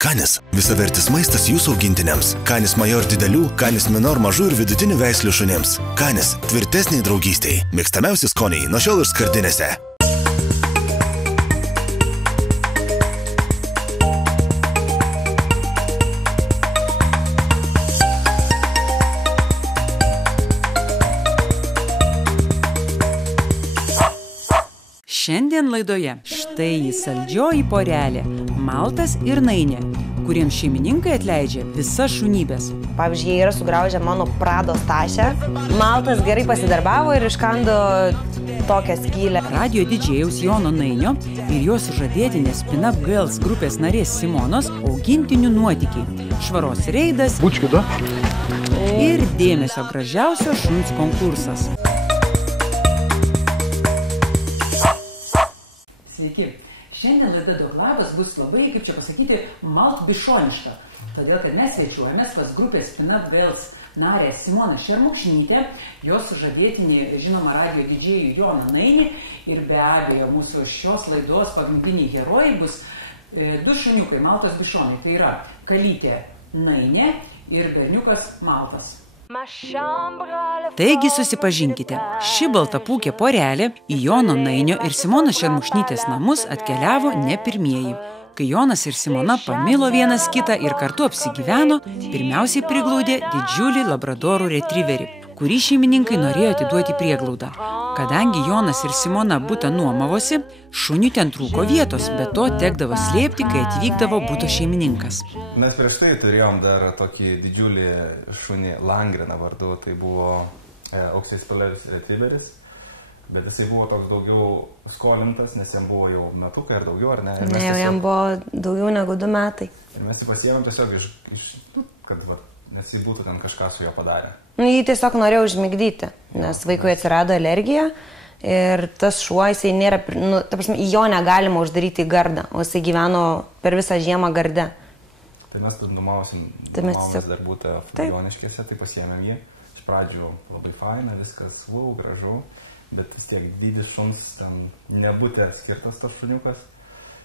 Canis – visavertis maistas jūsų augintiniams. Canis Major didelių, Canis Minor mažų ir vidutinių veislių šunims. Canis – tvirtesniai draugystei. Mėgstamiausi skoniai nuo šiol ir skardinėse. Šiandien laidoje štai jį saldžioji porelė – Maltas ir Nainė, kuriems šeimininkai atleidžia visas šunybės. Pavyzdžiui, jie yra sugraužę mano Prados tašę. Maltas gerai pasidarbavo ir iškando tokią skylę. Radio didžėjaus Jono Nainio ir jos sužadėtinės Pin Up Girls grupės narės Simonos augintinių nuotykiai, švaros reidas ir dėmesio gražiausio šuns konkursas. Sveiki. Šiandien laida Daug labas bus labai, kaip čia pasakyti, maltbišoniška. Todėl, kad mes svečiuojamės pas grupės Pin Up Girls narę Simoną Šermukšnytę, jos sužadėtinį, žinoma, radio didžėjų Joną Nainį ir be abejo mūsų šios laidos pagrindiniai herojai bus du šuniukai, Maltos bišonai. Tai yra kalytė Nainė ir berniukas Maltas. Taigi susipažinkite, ši baltapūkė porelė į Jono Nainio ir Simonos Šermukšnytės namus atkeliavo ne pirmieji. Kai Jonas ir Simona pamilo vienas kitą ir kartu apsigyveno, pirmiausiai priglaudė didžiulį labradorų retriverį, kurį šeimininkai norėjo atiduoti prieglaudą. Kadangi Jonas ir Simona butą nuomavosi, šuniui ten trūko vietos, bet to tekdavo slėpti, kai atvykdavo buto šeimininkas. Mes prieš tai turėjom dar tokį didžiulį šunį Langreną vardu, tai buvo Auksėspaleris retriveris, bet jisai buvo toks daugiau skolintas, nes jam buvo jau metukai ar daugiau, ar ne? Ne, jam buvo daugiau negu 2 metai. Ir mes jį pasiėmėm tiesiog nes jį būtų ten kažką su jo padarę. Jį tiesiog norėjau užmigdyti, nes vaikui atsirado alergija ir tas šuo, jisai nėra, ta prasme, jo negalima uždaryti į gardą, o jisai gyveno per visą žiemą garde. Tai mes numavosim dar būtą Joniškėse, tai pasiėmėm jį. Iš pradžių labai faina, viskas gražu, bet vis tiek dydis šuns, ten nebūtė skirtas tas šuniukas.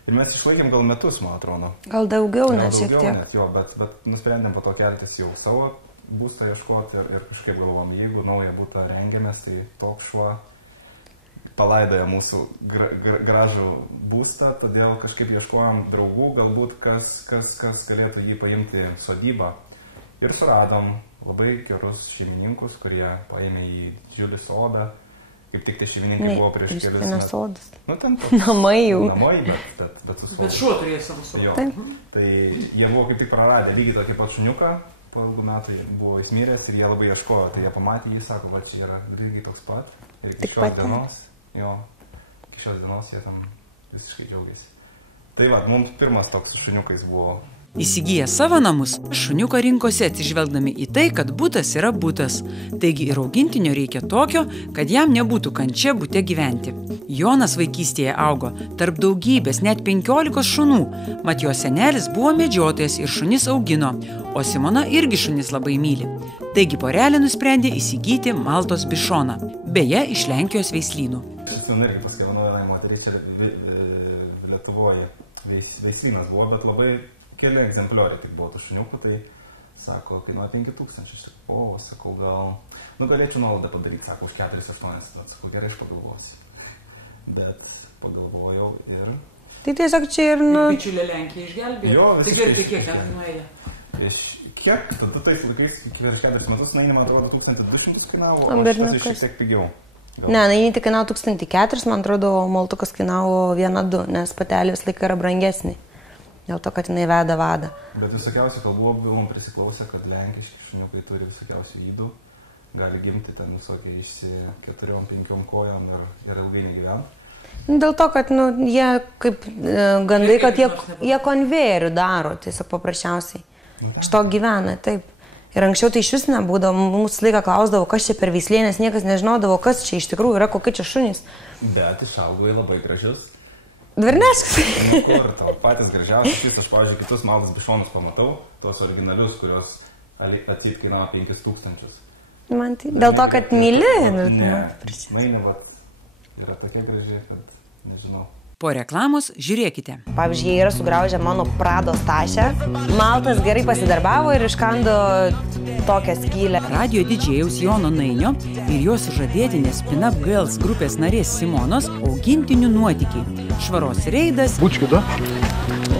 Ir mes išlaikėm gal metus, man atrodo. Gal daugiau, net šiek tiek. Bet nusprendėm po to keltis jau savo būstą ieškoti ir kažkaip galvom, jeigu naują būtą rengiamės, tai toks šuo palaidoja mūsų gražų būstą, todėl kažkaip ieškojom draugų, galbūt kas galėtų jį paimti sodybą. Ir suradom labai gerus šeimininkus, kurie paėmė į didžiulį sodą. Kaip tik tai šeimininkai buvo prieš kelis metus. Sodas. Ten namai jau. Namai, bet su sodu. Bet šuo turėjo savo sodą. Tai jie buvo kaip tik praradę lygiai tokį pat šuniuką, po ilgų metų buvo įsmiręs ir jie labai ieškojo. Tai jie pamatė jį, sako, va čia yra lygiai toks pat. Ir iki šios dienos jie tam visiškai džiaugiasi. Tai va, mums pirmas toks su šuniukais buvo. Įsigiję savo namus, šuniuką rinkosi atsižvelgdami į tai, kad butas yra butas. Taigi ir augintinio reikia tokio, kad jam nebūtų kančia bute gyventi. Jonas vaikystėje augo tarp daugybės, net 15 šunų. Mat jo senelis buvo medžiotojas ir šunis augino, o Simona irgi šunis labai myli. Taigi porelė nusprendė įsigyti Maltos bišoną, beje, iš Lenkijos veislynų. Šis irgi paskirino vienai moteriai čia Lietuvoje. Veislynas buvo, bet labai keli egzemplioriai tik buvo tų šuniukų, tai sako, kainuoja 5000. O, sakau, galėčiau nuolaidą padaryti, sako, už 4-8, sakau, gerai, aš pagalvosiu. Bet pagalvojau ir... Tai tiesiog čia ir, Bičiulė Lenkija išgelbėjo. Jo, tai gerai, tai kiek ten kainuoja? Kiek? Tada tais laikais, prieš 4 metus, Nainė, man atrodo, 1200 kainavo, o šitas šiek tiek pigiau. Ne, Nainė tik kainavo 1400, man atrodo, Maltukas kainavo 1-2, nes patelė vis laiką yra brangesnė. Dėl to, kad jinai veda vadą. Bet visokiausių kalbų buvom prisiklausę, kad lenkiški šuniukai turi visokiausių ydų, gali gimti ten visokie išsi 4-5 kojom ir ilgai negyvena. Dėl to, kad jie kaip gandai, kad jie konvejerių daro, tiesiog paprasčiausiai. Iš to gyvena, taip. Ir anksčiau tai iš vis nebūdavo, mūsų laiką klausdavo, kas čia per veislė, nes niekas nežinodavo, kas čia iš tikrųjų yra, kokie čia šunys. Bet išaugo labai gražius. Dvarneškas. Patys gražiausias, aš, pavyzdžiui, kitus Maltos bišonus pamatau, tuos originalius, kurios atseit kainavo 5000. Man tai, dėl to, kad myli. Ne, Nainė yra tokia graži, kad nežinau. Po reklamos žiūrėkite. Pavyzdžiui, jie yra sugraužę mano Prados tašę. Maltas gerai pasidarbavo ir iškando tokią skylę. Radio didžėjaus Jono Nainio ir jos sužadėtinės Pin-Up Girls grupės narės Simonos augintinių nuotykiai. Švaros reidas. Bučkių, da?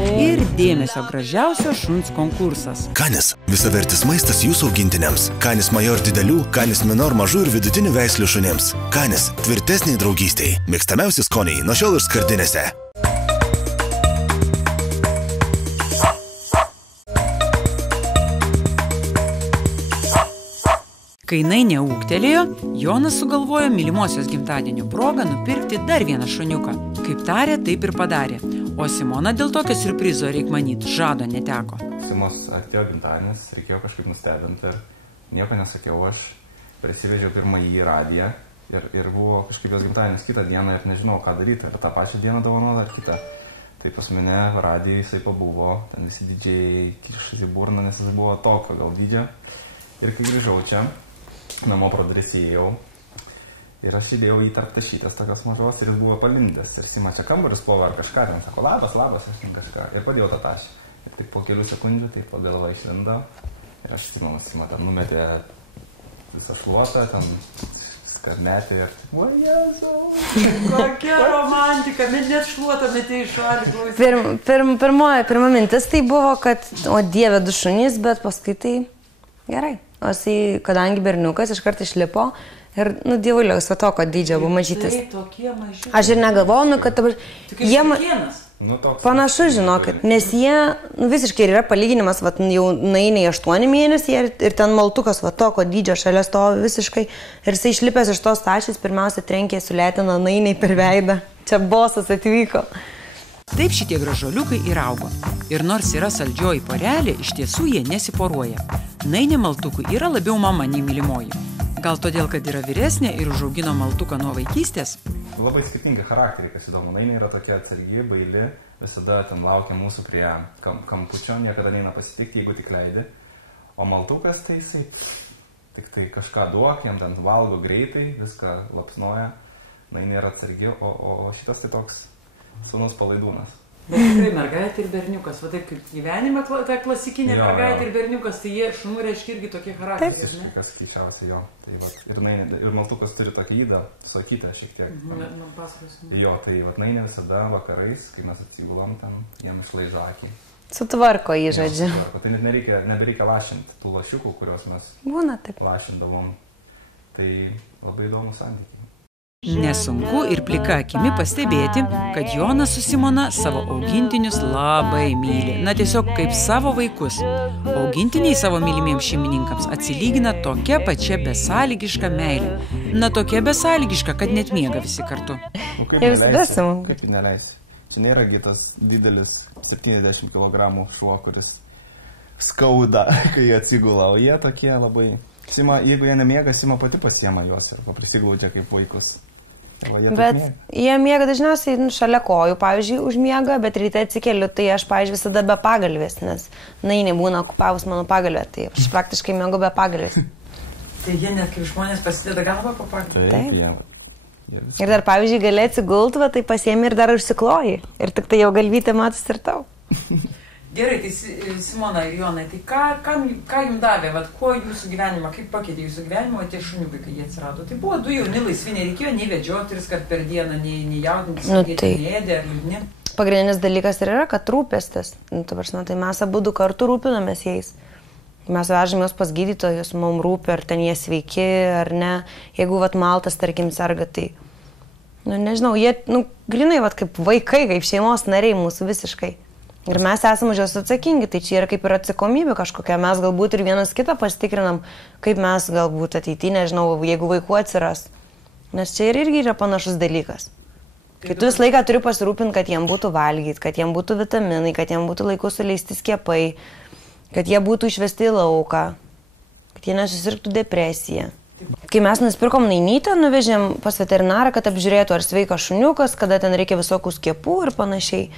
Ir dėmesio gražiausio šuns konkursas. Canis – visavertis maistas jūsų augintiniams. Canis Major didelių, Canis Minor mažų ir vidutinių veislių šunims. Canis – tvirtesniai draugystei. Mėgstamiausi skoniai nuo šiol ir skardinėse. Kai Nainė ūgtelėjo, Jonas sugalvojo mylimosios gimtadienio progą nupirkti dar vieną šuniuką. Kaip tarė, taip ir padarė. O Simona dėl tokio siurprizo, reik manyt, žado neteko. Simos atėjo gimtadienis, reikėjo kažkaip nustebinti ir nieko nesakiau, aš prisivežiau pirmąjį į radiją ir buvo kažkaip jos gimtadienis kitą dieną ir nežinau, ką daryti, ar tą pačią dieną dovanoti ar kitą. Tai pas mane radijai jisai pabuvo, ten visi didžiai kišasi burną, nes jis buvo tokio gal dydžio. Ir kai grįžau čia, namo pro duris įėjau ir aš įdėjau į tarp tašytės tokios mažos ir jis buvo palindęs. Ir Sima čia kambaris plovo ar kažką, ten sako, labas, aš ten kažką. Ir padėjau tą tašį. Ir tik po kelių sekundžių, taip po galva išlindau. Ir aš Sima ten numetė visą šluotą, ten skarnetį ir... O Jėzau! Kokia romantika, net šluotą metė į šalį. Pirma mintis tai buvo, kad, o Dieve, du šunys, bet paskui tai gerai. O jisai, kadangi berniukas, iškart išlipo ir, dievuliaus, va tokio dydžio buvo mažytis. Tai tokie maži. Aš ir negalvojau, kad jie... Panašu, žinokit, nes jie, visiškai yra palyginimas, va, jau Nainiai 8 mėnesiai ir ten maltukas, va, tokio dydžio šalia stovi visiškai. Ir jisai išlipęs iš tos tašės, pirmiausia, trenkė sulėtino Nainiai per veidą. Čia bosas atvyko. Taip šitie gražuoliukai ir augo. Ir nors yra saldžioji porelė, iš tiesų jie nesiporuoja. Nainė maltukui yra labiau mama nei mylimoji. Gal todėl, kad yra vyresnė ir užaugino maltuką nuo vaikystės? Labai skirtingi charakteriai, kas įdomu. Nainė yra tokia atsargi, baili, visada ten laukia mūsų prie kampučio, niekada neina pasitikti, jeigu tik leidi. O maltukas tai jisai tik tai kažką duok, jam ten valgo greitai, viską lapsnoja. Nainė yra atsargi, o šitas tai toks sūnus palaidūnas. Bet tikrai mergaitė ir berniukas, va taip kaip gyvenime, ta klasikinė mergaitė ir berniukas, tai jie šunų reiškia irgi tokie charakteriai, ne? Visiškai, kas keičiausia jo. Tai, vat, ir maltukas turi tokį įdą, suakytę šiek tiek. Man pasakosiu. Jo, tai vat, Nainė visada vakarais, kai mes atsigulam, ten jam išlaižo akį. Sutvarko jį, žodžiu. Tai nebereikia lašinti tų lašiukų, kuriuos mes lašindavom. Tai labai įdomus santykiai. Nesunku ir plika akimi pastebėti, kad Jonas su Simona savo augintinius labai myli. Na tiesiog kaip savo vaikus. Augintiniai savo mylimiems šeimininkams atsilygina tokia pačia besąlygiška meilė. Na tokia besąlygiška, kad net miega visi kartu. Kaip jį neleisi? Čia nėragi tas didelis 70 kg šuo, kuris skauda, kai jie atsigula. O jie tokie labai... Sima, jeigu jie nemiega, Sima pati pasiema juos ir prisiglaudžia kaip vaikus. Bet jie miega dažniausiai šalia kojų, pavyzdžiui, užmiega, bet ryte atsikeliu, tai aš, pavyzdžiui, visada be pagalvės, nes Nainė būna okupavus mano pagalvę, tai aš praktiškai miegu be pagalvės. Tai jie net kaip žmonės pasideda galvą po pagalvę? Taip. Ir dar, pavyzdžiui, gali atsigult, tai pasiemi ir dar užsikloji. Ir tik tai jau galvytė matas ir tau. Gerai, tai Simona ir Jonai, tai ką jums davė, kuo jūsų gyvenimą, kaip pakeitė jūsų gyvenimą, tie šuniukai, kai jie atsirado? Tai buvo du jauni laisvi, nereikėjo nei vedžioti 3 kart per dieną, nei jaudintis, neėdė ar liūdni. Pagrindinis dalykas ir yra, kad rūpestis. Tai mes abudu kartu rūpinamės jais. Mes vežame juos pas gydytojus, mums rūpi, ar ten jie sveiki, ar ne. Jeigu Maltas, tarkim, serga, tai, nežinau, jie, grinai, kaip vaikai, kaip šeimos nariai mūsų visiškai. Ir mes esame už juos atsakingi, tai čia yra kaip ir atsakomybė kažkokia. Mes galbūt ir vienas kitą pasitikrinam, kaip mes galbūt ateityje, nežinau, jeigu vaikų atsiras. Nes čia irgi yra panašus dalykas. Kai tu visą laiką turi pasirūpinti, kad jiem būtų valgyti, kad jiem būtų vitaminai, kad jiem būtų laiku suleisti skiepai, kad jie būtų išvesti į lauką, kad jie nesusirgtų depresiją. Kai mes nusipirkom Nainytę, nuvežėm pas veterinarą, kad apžiūrėtų, ar sveikas šuniukas, kada ten reikia visokių skiepų ir panašiai.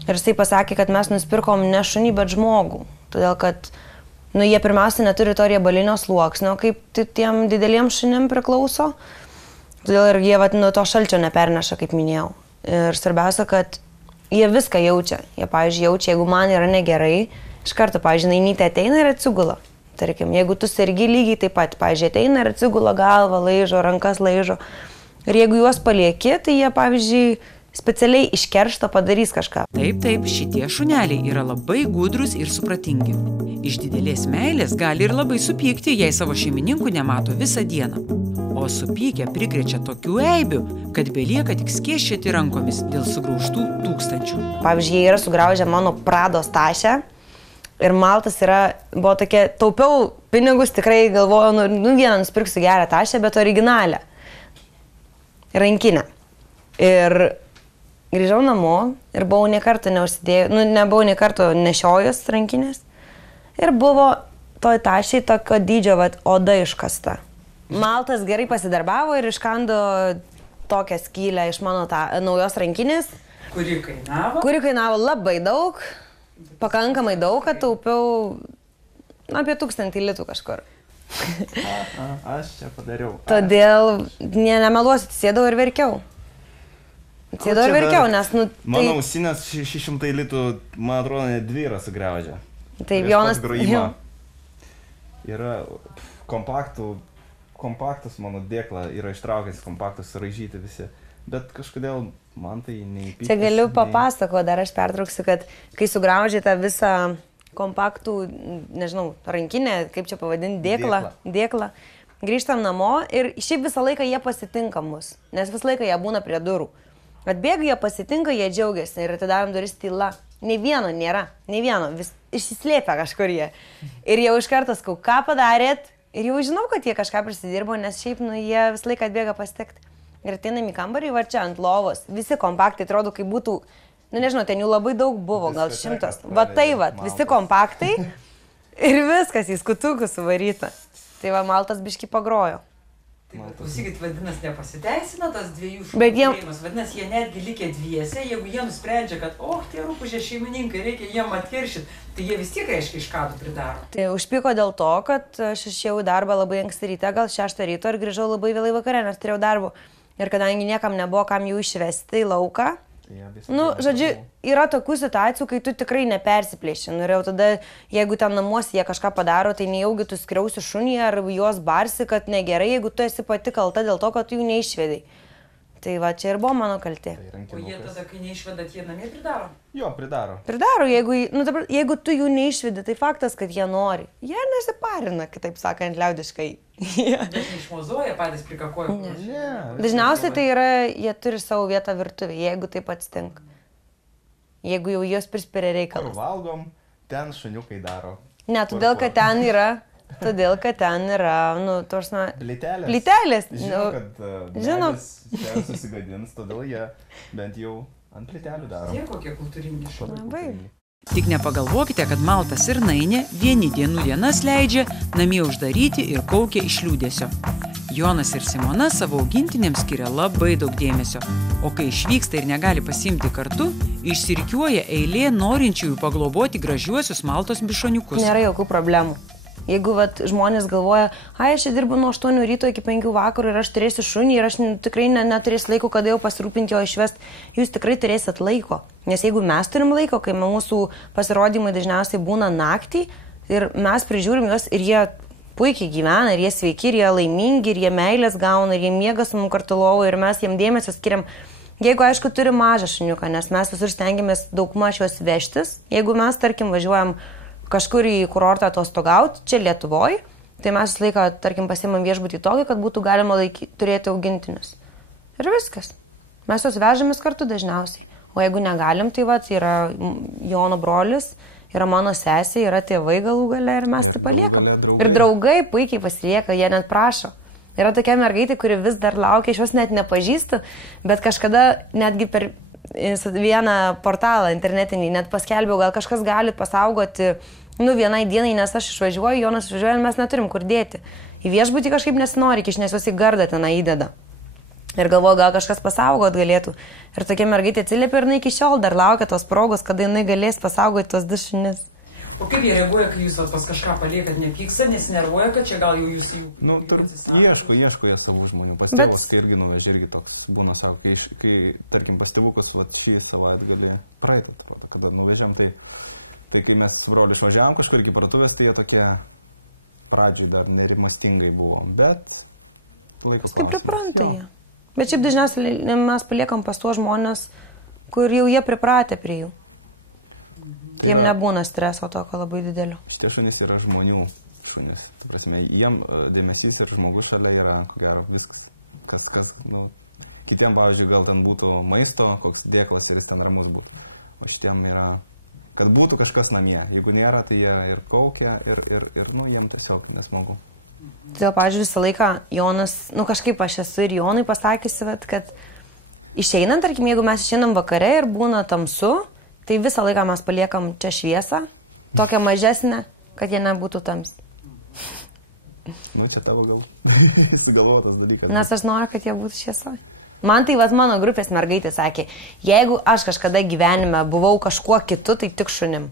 Ir jisai pasakė, kad mes nusipirkom ne šunį, bet žmogų. Todėl, kad jie pirmiausia neturi to riebalinio sluoksnio, kaip tiem dideliem šunim priklauso. Todėl ir jie nuo to šalčio neperneša, kaip minėjau. Ir svarbiausia, kad jie viską jaučia. Jie, pavyzdžiui, jaučia, jeigu man yra negerai, iš karto, pavyzdžiui, Nainytė ateina ir atsigula. Tarkim, jeigu tu sergi lygiai taip pat, pavyzdžiui, ateina ir atsigula galvą, laižo, rankas laižo. Ir jeigu juos palieki, tai jie, pavyzdžiui, specialiai iš keršto padarys kažką. Taip, šitie šuneliai yra labai gudrus ir supratingi. Iš didelės meilės gali ir labai supykti, jei savo šeimininkų nemato visą dieną. O supykę prikrečia tokių eibių, kad belieka tik skėsčioti rankomis dėl sugraužtų tūkstančių. Pavyzdžiui, jie yra sugraužę mano Prados tašę ir Maltas buvo tokia, taupiau pinigus, tikrai galvojau, vieną nusipirksiu gerą tašę, bet originalią. Rankinę. Ir grįžau namo ir buvau nė karto nebuvau nė karto nešiojus rankinės. Ir buvo toj tašiai tokio dydžio oda iškasta. Maltas gerai pasidarbavo ir iškando tokią skylę iš mano naujos rankinės. Kuri kainavo? Kuri kainavo labai daug, pakankamai daug, kad taupiau apie 1000 litų kažkur. Aš čia padariau. Todėl, nemeluosiu, sėdau ir verkiau. Sėdau ir verkiau, nes, Mano ausinės 600 litų, man atrodo, net 2 yra sugriaužę. Taip, Jonas... Yra kompaktus mano dėklą, yra ištraukęs kompaktus, raižyti visi. Bet kažkodėl man tai neįpykęs. Čia galiu papasakoti, dar aš pertrauksiu, kad kai sugraužė tą visą kompaktų, nežinau, rankinę, kaip čia pavadinti, dėklą, grįžtam namo ir šiaip visą laiką jie pasitinka mus, nes visą laiką jie būna prie durų. Atbėga, jie pasitinka, jie džiaugiasi ir atidarom duris tyla. Nei vieno nėra, nei vieno, vis išsislėpia kažkur jie. Ir jau iš karto skau, ką padarėt? Ir jau žinau, kad jie kažką prisidirbo, nes šiaip, jie visą laiką atbėga pasitikti. Ir ateinam į kambarį, va čia ant lovos, visi kompaktai, atrodo, kaip būtų, nežinau, ten jų labai daug buvo, gal 100. Va tai va, visi kompaktai ir viskas į skutukų suvaryta. Tai va, Maltas biškį pagrojo. Tai klausykit, vadinasi, nepasiteisino tas dviejų šunų turėjimas, vadinasi, jie netgi likė dviese, jeigu jie nusprendžia, kad, tie rūpužė šeimininkai, reikia jiem atkiršyti, tai jie vis tiek, reiškia, iš kadų pridaro. Tai užpyko dėl to, kad aš išėjau į darbą labai anksti ryte, gal 6 ryto ir grįžau labai vėlai vakare, nes turėjau darbų. Ir kadangi niekam nebuvo, kam jų išvesti į lauką, žodžiu, yra tokių situacijų, kai tu tikrai nepersiplėši. Ir jau tada, jeigu ten namuose jie kažką padaro, tai nejaugi tu skriausi šunį ar juos barsi, kad negerai, jeigu tu esi pati kalta dėl to, kad tu jų neišvedai. Tai va, čia ir buvo mano kaltė. O jie tada, kai neišvedat, jie namie pridaro? Jo, pridaro. Pridaro, jeigu tu jų neišvedi, tai faktas, kad jie nori. Jie nesiparina, kitaip sakant, liaudiškai. Bet neišmozuoja, patys prikakoja. Dažniausiai tai yra, jie turi savo vietą virtuvėje, jeigu taip atsitinka. Jeigu jau jos prispiria reikalas. Kur valgom, ten šuniukai daro. Ne, todėl, kad ten yra... Todėl, kad ten yra, plytelės. Žinau, kad medis čia susigadins, todėl jie bent jau ant plytelių daro. Jie kokie kultūringi šunai. Labai. Tik nepagalvokite, kad Maltas ir Nainė vieni dienų dienas leidžia namie uždaryti ir kaukia iš liūdesio. Jonas ir Simona savo augintinėms skiria labai daug dėmesio, o kai išvyksta ir negali pasiimti kartu, išsirikiuoja eilė norinčiųjų pagloboti gražiuosius Maltos bišoniukus. Nėra jokių problemų. Jeigu žmonės galvoja, aš čia dirbu nuo 8 ryto iki 5 vakarų ir aš turėsiu šunį ir aš tikrai neturėsiu laiko, kada jau pasirūpinti jo išvest, jūs tikrai turėsit laiko. Nes jeigu mes turim laiko, kai mūsų pasirodymai dažniausiai būna naktį ir mes prižiūrim juos ir jie puikiai gyvena, ir jie sveiki, ir jie laimingi, ir jie meilės gauna, ir jie miega su mums kartu lovoje ir mes jiem dėmesio skiriam. Jeigu, aišku, turim mažą šuniuką, nes mes visur stengiamės daugmaž juos vežtis, jeigu mes, tarkim, važiuojam kažkur į kurortą atostogauti, čia Lietuvoje, tai mes visą laiką, tarkim, pasiimam viešbutį tokį, kad būtų galima turėti augintinius. Ir viskas. Mes juos vežamės kartu dažniausiai. O jeigu negalim, tai yra Jono brolis, yra mano sesė, yra tėvai galų gale ir mes tai paliekam. Ir draugai puikiai pasilieka, jie net prašo. Yra tokia mergaitė, kuri vis dar laukia, iš jos net nepažįstu, bet kažkada netgi per vieną portalą internetinį net paskelbiau, gal kažkas gali pasaugoti vienai dienai, nes aš išvažiuoju, Jonas išvažiuoja ir mes neturim kur dėti. Į viešbutį kažkaip nesinori, nes juos į gardą ten įdeda. Ir galvoju, gal kažkas pasaugot galėtų. Ir tokia mergaitė atsiliepia ir jinai iki šiol dar laukia tos progos, kada jinai galės pasaugoti tos 2 šunis. O kaip jie reaguoja, kai jūs pas kažką paliekat, nepyksta, nesinervuoja, kad čia gal jau jūs jų... Nu, ieško jie savų žmonių. Pas tėvus, kai irgi nuvežė, irgi toks būna, sako, kai tarkim, pas tėvukus šį savaitgalį praeitą, kada nuvežėm, tai kai mes su broliu išvažiavom kažkur iki parduotuvės, tai jie tokie pradžiai dar nerimastingai buvo, bet laiko klausimas. Kaip pripranta jie. Bet šiaip dažniausiai mes paliekam pas tuos žmonės, kur jau jie pripratę prie jų. Jiem nebūna streso tokio labai didelio. Šitie šunys yra žmonių šunys. Ta prasme, jiem dėmesys ir žmogus šalia yra, ko gero, viskas. Kas, nu, kitiem, pavyzdžiui, gal ten būtų maisto, koks dėklas ir jis ten ramus būtų. O šitiem yra, kad būtų kažkas namie. Jeigu nėra, tai jie ir kaukia ir nu, jiem tiesiog nesmagu. Todėl, pavyzdžiui, visą laiką Jonas, nu kažkaip aš esu ir Jonui pasakiusi, kad išeinant, tarkim, jeigu mes išeinam vakare ir būna tamsu, tai visą laiką mes paliekam čia šviesą, tokią mažesnę, kad jie nebūtų tamsi. Nu, čia tavo gal sugalvotas dalykas. Nes aš noriu, kad jie būtų šviesoj. Man tai mano grupės mergaitė sakė, jeigu aš kažkada gyvenime buvau kažkuo kitu, tai tik šunim.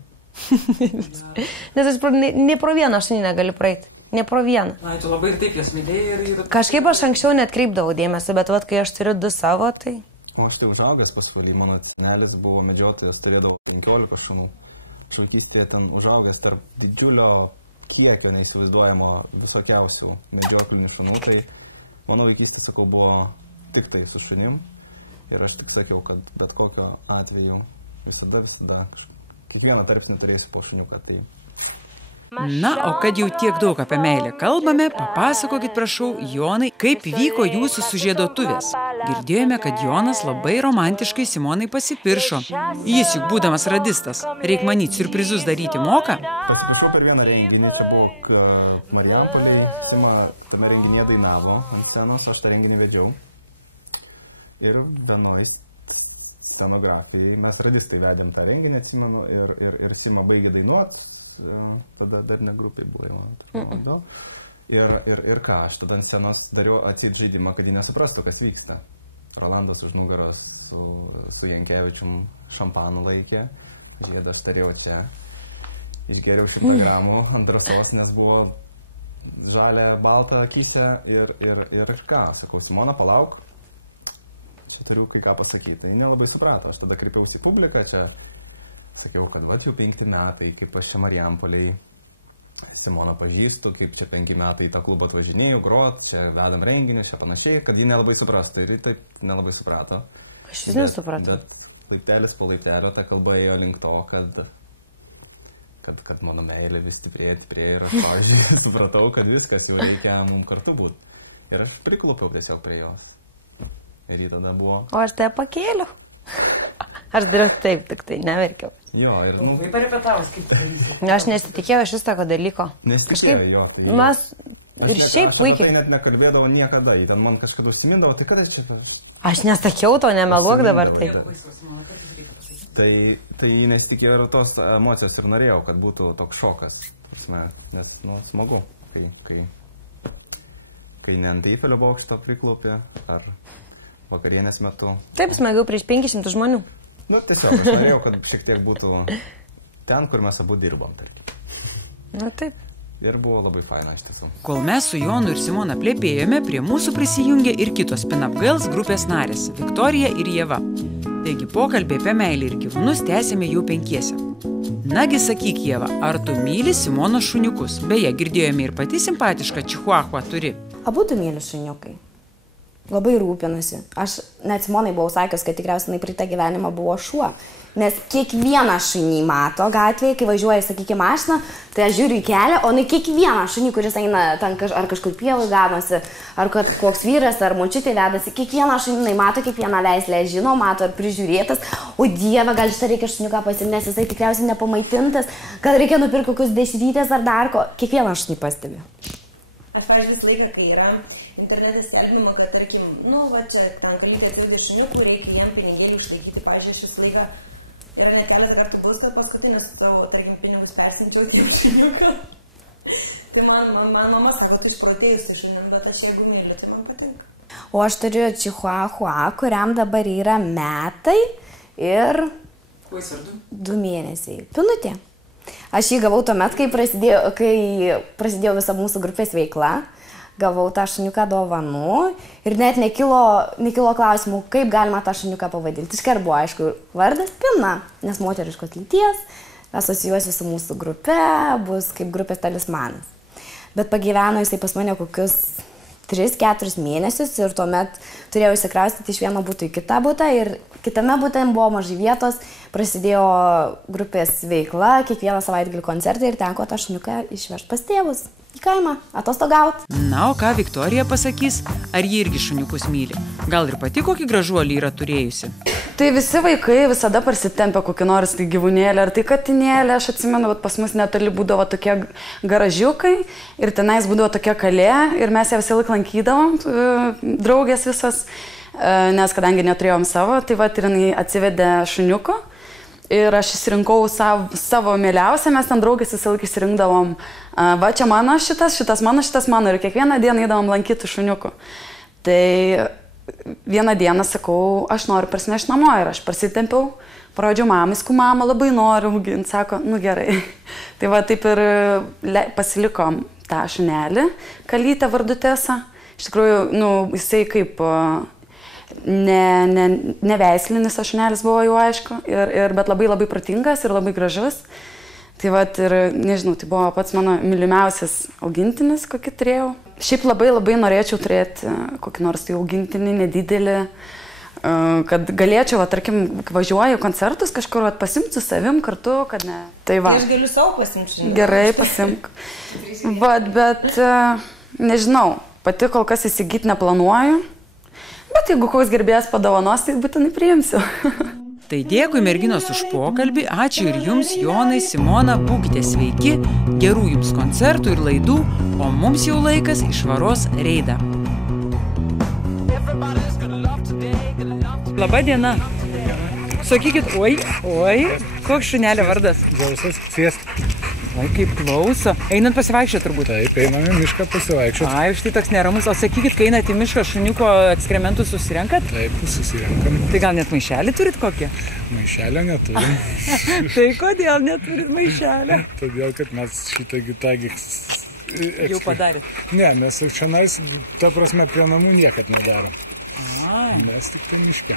Nes aš ne pro vieną šunį negaliu praeiti. Ne pro vieną. Na, tu labai ir taip jas mylėjai ir... Kažkaip aš anksčiau net kreipdavau dėmesį, bet kai aš turiu 2 savo, tai... O aš tai užaugęs pasvalį, mano senelis buvo medžiotojas, turėdavo 15 šunų. Šalkystėje ten užaugęs tarp didžiulio kiekio neįsivaizduojamo visokiausių medžioklinių šunų, tai mano vaikystė, sakau, buvo tik tai su šunim. Ir aš tik sakiau, kad bet kokio atveju visada kiekvieną tarpsnį turėsiu po šuniuką. Tai... Na, o kad jau tiek daug apie meilę kalbame, papasakokit, prašau, Jonai, kaip vyko jūsų sužiedotuvės. Girdėjome, kad Jonas labai romantiškai Simonai pasipiršo. Jis juk būdamas radistas, reik manyt, siurprizus daryti moka. Pasiprašau per vieną renginį, čia buvo Marijampolėj, Sima tame renginėje dainavo ant scenos, aš tą renginį vedžiau. Ir vienoj scenografijai mes radistai vedėm tą renginį, atsimenu, ir Sima baigė dainuot. Tada dar ne grupiai buvo jau. Ir ką, aš tada ant scenos dariau atsit žaidimą, kad jį nesuprastų, kas vyksta. Rolandas už nugaros su Jankevičium šampanų laikė, žiedas turėjau čia, išgeriau 100 gramų ant drąsos, nes buvo žalia balta akyse ir ką, sakau, Simona, palauk, čia turiu kai ką pasakyti. Tai nelabai suprato, aš tada kreipiausi į publiką, čia sakiau, kad va, jau 5 metai, kaip aš čia Marijampolėj Simoną pažįstu, kaip čia 5 metai į tą klubą atvažinėjau, grot, čia vedam renginius, čia panašiai, kad ji nelabai suprastų. Ir taip nelabai suprato. Aš vis nesupratau. Bet laitelis po laitelio ta kalba ėjo link to, kad mano meilė vis stiprėja ir aš, pavyzdžiui, supratau, kad viskas jau reikia mums kartu būti. Ir aš priklupiau tiesiog prie jos. Ir jį tada buvo... O aš tai pakėliau. Aš dariau taip, tik tai neverkiau. Jo, ir nu... Kaip parepetavus, kaip tai visi. Aš nesitikėjau iš vis tokio dalyko. Nesitikėjau, jo. Tai mes ir šiaip puikiai. Aš net nekalbėdavo niekada, jį ten man kažkada užsimindavo, tai kada čia tas... Aš nesakiau to, nemeluok dabar taip. Tai nesitikėjau ir tos emocijos ir norėjau, kad būtų toks šokas. Nes, nu, smagu, kai ne ant Eifelio bokšto priklupė, ar vakarienės metu. Taip, smagiau prieš 500 žmonių. Nu, tiesiog, aš norėjau, kad šiek tiek būtų ten, kur mes abu dirbam, tarkim. Na, taip. Ir buvo labai faina, iš tiesų. Kol mes su Jonu ir Simona plėpėjome, prie mūsų prisijungė ir kitos Spin Up Girls grupės narės – Viktorija ir Ieva. Taigi pokalbį apie meilę ir gyvūnus tęsėme jau 5. Nagi sakyk, Ieva, ar tu myli Simono šuniukus? Beje, girdėjome ir pati simpatišką čihuahua turi. Abu tu myli šuniukai. Labai rūpinasi. Aš net Simonai buvau sakęs, kad tikriausiai praeitą gyvenimą buvo šuo. Nes kiekvieną šunį mato gatvėje, kai važiuoja, sakykime, mašiną, tai aš žiūriu į kelią, o ne kiekvieną šunį, kuris eina ten ar kažkur pievai ganosi, ar kad koks vyras ar močiutė vedasi, kiekvieną šunį mato, kiekvieną veislę žino, mato ar prižiūrėtas, o Dieve, gal šitą reikia šuniuką pasimti, nes jisai tikriausiai nepamaitintas, gal reikia nupirkti kokius dešrytės ar dar ko, kiekvieną šunį pastebi. Aš, pavyzdžiui, visą laiką, kai yra internete skelbima, kad, tarkim, nu, va čia, ten galite atsiūti šuniukų, reikia jiem pinigėlį išlaikyti, pavyzdžiui, aš visą laiką yra net keletą kartų bus, kad paskutinis savo, tarkim, pinigus persimčiau tiem šuniukų. Tai man mama sako, tu išprotėjusi šunim, bet aš jeigu myliu, tai man patinka. O aš turiu čihuahua, kuriam dabar yra metai ir 2 mėnesiai. Pinutė. Aš jį gavau tuomet, kai prasidėjo visa mūsų grupės veikla. Gavau tą šuniuką dovanų ir net nekilo klausimų, kaip galima tą šuniuką pavadinti. Iškart buvo, aišku, vardas Pina, nes moteriškos lyties, asocijuosi su mūsų grupe, bus kaip grupės talismanas. Bet pagyveno jisai pas mane kokius 3-4 mėnesius ir tuomet turėjau įsikraustyti iš vieno buto į kitą butą ir kitame bute buvo mažai vietos, prasidėjo grupės veikla, kiekvieną savaitgalį koncertą ir teko tą šuniuką išvežti pas tėvus į kaimą, atostogaut. Na, o ką Viktorija pasakys, ar ji irgi šuniukus myli? Gal ir pati kokį gražuolį yra turėjusi? Tai visi vaikai visada parsitempia kokį nors tai gyvūnėlį ar tai katinėlį. Aš atsimenu, kad pas mus netoli būdavo tokie garažiukai ir tenais būdavo tokia kalė ir mes ją visi laik lankydavom, draugės visas, nes kadangi neturėjom savo, tai va ir jinai atsivedė šuniuko. Ir aš išsirinkau savo mieliausią, mes ten draugės visą laiką išsirinkdavom, va čia mano šitas mano ir kiekvieną dieną eidavom lankyti šuniukų. Tai vieną dieną sakau, aš noriu parsinešti namo ir aš parsitempiau, parodžiau mamai, mama labai noriu auginti, sako, nu gerai. Tai va taip ir pasilikom tą šunelį, Kalytę vardu Tesa. Iš tikrųjų, nu, jisai kaip neveislinis šunelis buvo jau aišku, bet labai protingas ir labai gražus. Tai vat ir, nežinau, tai buvo pats mano mylimiausias augintinis, kokį turėjau. Šiaip labai norėčiau turėti kokį nors tai augintinį, nedidelį, kad galėčiau, tarkim, važiuoju koncertus kažkur, pasimti su savim kartu, kad ne. Tai va. Aš galiu savo pasimti. Gerai, pasimk. Bet, nežinau, pati kol kas įsigyti neplanuoju. Bet jeigu koks gerbėjas padovanos, tai būtinai priimsiu. Tai dėkui merginos už pokalbį, ačiū ir jums, Jonai, Simona, būkite sveiki, gerų jums koncertų ir laidų, o mums jau laikas į švaros reidą. Labą dieną. Sakykit, oi, koks šunelio vardas? Džiausas, sėsk. Oi, kaip klauso. Einant pasivaikščioti turbūt. Taip, einam į mišką pasivaikščioti. Ai, štai toks neramus. O sakykit, kai einat į mišką, šuniuko ekskrementų susirenkat? Taip, susirenkam. Tai gal net maišelį turit kokį? Maišelio neturim. Tai kodėl neturit maišelio? Todėl, kad mes šitą gitagį... Jau padarėt? Ne, mes šiandien, ta prasme, prie namų niekad nedarom. Ai. Mes tik tai miške.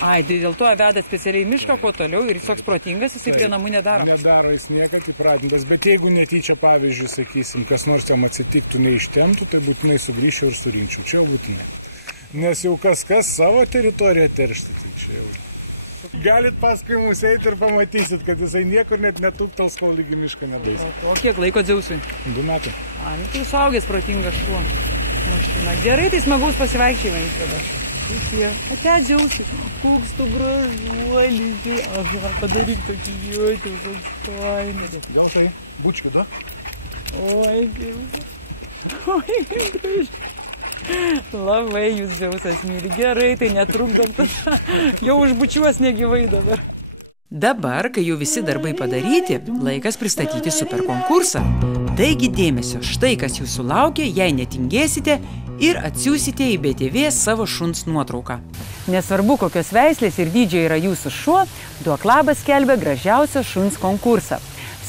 Ai, tai dėl to vedat specialiai mišką, kuo toliau ir jis toks protingas, jisai prie namų nedaro. Nedaro jis niekad įpratintas, bet jeigu netyčia, pavyzdžiui, sakysim, kas nors jam atsitiktų neištemtų, tai būtinai sugrįžčiau ir surinkčiau. Čia jau būtinai. Nes jau kas savo teritoriją teršti, tai čia jau. Galit paskui mus eiti ir pamatysit, kad jisai niekur net netūktals, kol lygi mišką nedais. O kiek laiko Dzeusui? 2 metai. A, nu tai suaugęs protingas šuo. Mašina. Gerai, tai smagaus pasivaikščiojimai tada. Ate Dzeusai, koks tu gražuolis. Aha, padaryk tokį jotį, koks fainas. Dzeusai, bučkiu, da? Oi, kaip gražiai. Labai jūs Dzeusas myli. Gerai, tai netrukdom tada. Jau užbučiuos negyvai dabar. Dabar, kai jau visi darbai padaryti, laikas pristatyti super konkursą. Taigi dėmesio, štai kas jūsų laukia, jei netingėsite ir atsiųsite į BTV savo šuns nuotrauką. Nesvarbu, kokios veislės ir dydžio yra jūsų šuo, Duok Labas skelbia gražiausio šuns konkursą.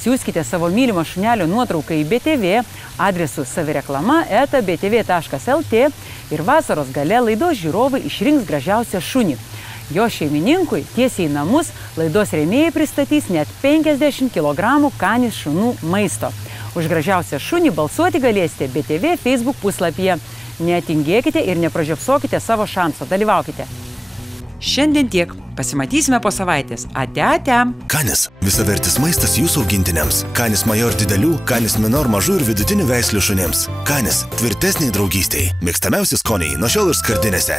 Siųskite savo mylimo šunelio nuotrauką į BTV adresu savireklama@btv.lt ir vasaros gale laidos žiūrovai išrinks gražiausią šunį. Jo šeimininkui tiesiai į namus laidos rėmėjai pristatys net 50 kg Canis šunų maisto. Už gražiausią šunį balsuoti galėsite BTV Facebook puslapyje. Netingėkite ir nepražiopsokite savo šanso, dalyvaukite. Šiandien tiek. Pasimatysime po savaitės. Ate. Canis – visavertis maistas jūsų augintiniams. Canis Major didelių, Canis Minor mažų ir vidutinių veislių šunims. Canis – tvirtesniai draugystei. Mėgstamiausi skoniai nuo šiol ir skardinėse.